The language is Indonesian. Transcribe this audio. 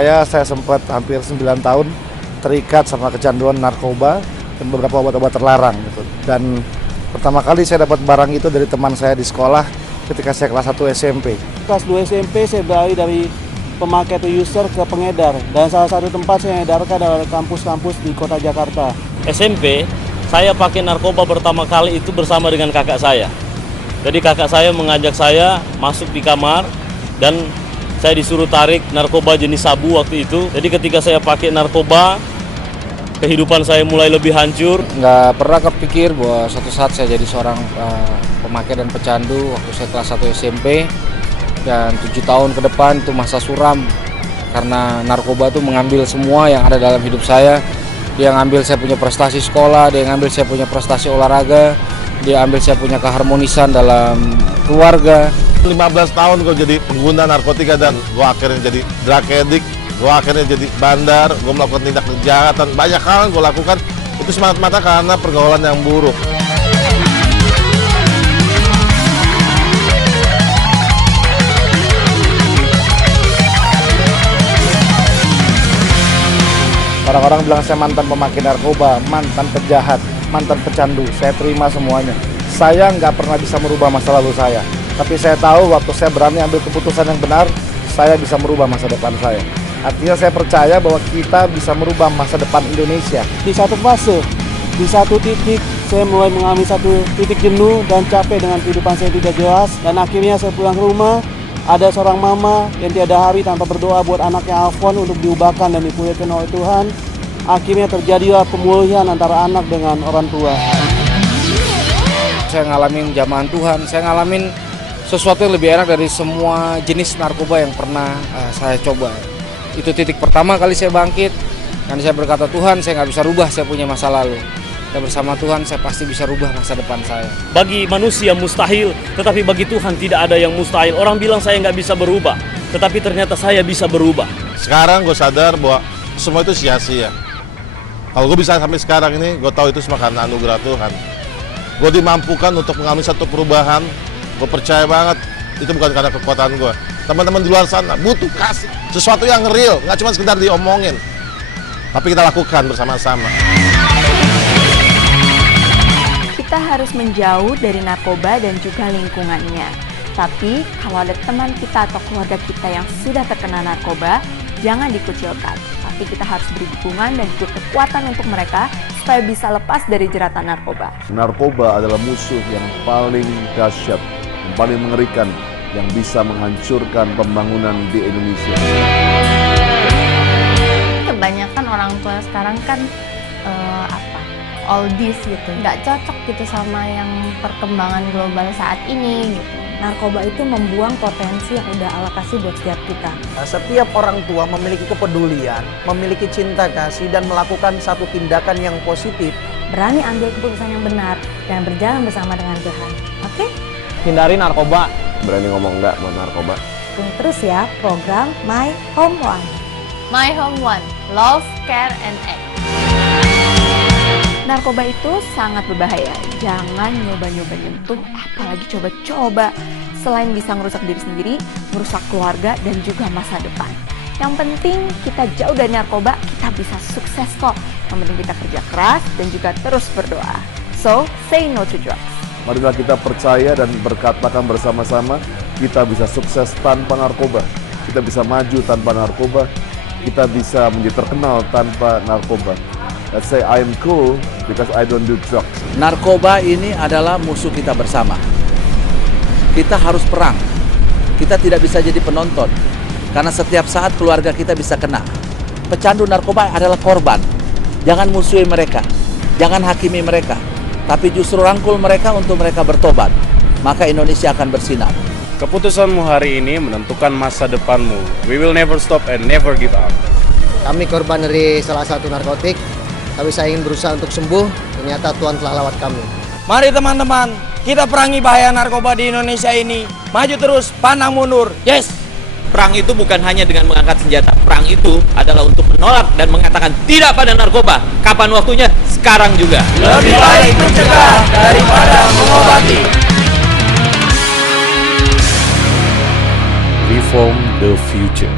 saya sempat hampir 9 tahun terikat sama kecanduan narkoba dan beberapa obat-obat terlarang gitu. Dan pertama kali saya dapat barang itu dari teman saya di sekolah ketika saya kelas 1 SMP. Kelas 2 SMP saya beralih dari pemakai atau user ke pengedar, dan salah satu tempat saya edarkan adalah kampus-kampus di kota Jakarta. SMP, saya pakai narkoba pertama kali itu bersama dengan kakak saya. Jadi kakak saya mengajak saya masuk di kamar dan saya disuruh tarik narkoba jenis sabu waktu itu. Jadi ketika saya pakai narkoba, kehidupan saya mulai lebih hancur. Nggak pernah kepikir bahwa suatu saat saya jadi seorang pemakai dan pecandu waktu saya kelas 1 SMP. Dan 7 tahun ke depan itu masa suram, karena narkoba itu mengambil semua yang ada dalam hidup saya. Dia ngambil saya punya prestasi sekolah, dia ngambil saya punya prestasi olahraga, dia ambil saya punya keharmonisan dalam keluarga. 15 tahun gue jadi pengguna narkotika dan gue akhirnya jadi drug addict, gue akhirnya jadi bandar, gue melakukan tindak kejahatan. Banyak hal yang gue lakukan itu semata-mata karena pergaulan yang buruk. Orang-orang bilang saya mantan pemakai narkoba, mantan penjahat, mantan pecandu. Saya terima semuanya. Saya nggak pernah bisa merubah masa lalu saya. Tapi saya tahu waktu saya berani ambil keputusan yang benar, saya bisa merubah masa depan saya. Artinya saya percaya bahwa kita bisa merubah masa depan Indonesia. Di satu fase, di satu titik, saya mulai mengalami satu titik jenuh dan capek dengan kehidupan saya tidak jelas. Dan akhirnya saya pulang ke rumah, ada seorang mama yang tiada hari tanpa berdoa buat anaknya Alfon untuk diubahkan dan dipulihkan oleh Tuhan. Akhirnya terjadilah pemulihan antara anak dengan orang tua. Saya ngalamin jamahan Tuhan, saya ngalamin sesuatu yang lebih enak dari semua jenis narkoba yang pernah saya coba. Itu titik pertama kali saya bangkit, dan saya berkata, Tuhan, saya nggak bisa rubah saya punya masa lalu. Dan bersama Tuhan saya pasti bisa rubah masa depan saya. Bagi manusia mustahil, tetapi bagi Tuhan tidak ada yang mustahil. Orang bilang saya nggak bisa berubah, tetapi ternyata saya bisa berubah. Sekarang gue sadar bahwa semua itu sia-sia. Kalau gue bisa sampai sekarang ini, gue tahu itu semua karena anugerah Tuhan. Gue dimampukan untuk mengalami satu perubahan. Gue percaya banget itu bukan karena kekuatan gue. Teman-teman di luar sana butuh kasih, sesuatu yang real, nggak cuma sekedar diomongin, tapi kita lakukan bersama-sama. Kita harus menjauh dari narkoba dan juga lingkungannya. Tapi kalau ada teman kita atau keluarga kita yang sudah terkena narkoba, jangan dikucilkan. Tapi kita harus beri dukungan dan juga kekuatan untuk mereka supaya bisa lepas dari jeratan narkoba. Narkoba adalah musuh yang paling dahsyat, yang paling mengerikan, yang bisa menghancurkan pembangunan di Indonesia. Kebanyakan orang tua sekarang kan oldies gitu, nggak cocok gitu sama yang perkembangan global saat ini gitu. Narkoba itu membuang potensi yang udah Allah kasih buat setiap kita. Setiap orang tua memiliki kepedulian, memiliki cinta kasih, dan melakukan satu tindakan yang positif. Berani ambil keputusan yang benar dan berjalan bersama dengan Tuhan. Oke? Hindari narkoba. Berani ngomong enggak buat narkoba. Tunggu terus ya program My Home One. My Home One, Love, Care, and Act. Narkoba itu sangat berbahaya. Jangan nyoba-nyoba nyentuh, apalagi coba-coba. Selain bisa merusak diri sendiri, merusak keluarga, dan juga masa depan. Yang penting kita jauh dari narkoba, kita bisa sukses kok. Yang penting kita kerja keras dan juga terus berdoa. So, say no to drugs. Marilah kita percaya dan berkatakan bersama-sama, kita bisa sukses tanpa narkoba. Kita bisa maju tanpa narkoba. Kita bisa menjadi terkenal tanpa narkoba. Let's say I am cool because I don't do drugs. Narkoba ini adalah musuh kita bersama. Kita harus perang. Kita tidak bisa jadi penonton. Karena setiap saat keluarga kita bisa kena. Pecandu narkoba adalah korban. Jangan musuhi mereka. Jangan hakimi mereka. Tapi justru rangkul mereka untuk mereka bertobat. Maka Indonesia akan bersinar. Keputusanmu hari ini menentukan masa depanmu. We will never stop and never give up. Kami korban dari salah satu narkotik, tapi saya ingin berusaha untuk sembuh. Ternyata Tuhan telah lawat kami. Mari teman-teman, kita perangi bahaya narkoba di Indonesia ini. Maju terus, pantang mundur. Yes! Perang itu bukan hanya dengan mengangkat senjata. Perang itu adalah untuk menolak dan mengatakan tidak pada narkoba. Kapan waktunya? Sekarang juga. Lebih baik mencegah daripada mengobati. Reform the future.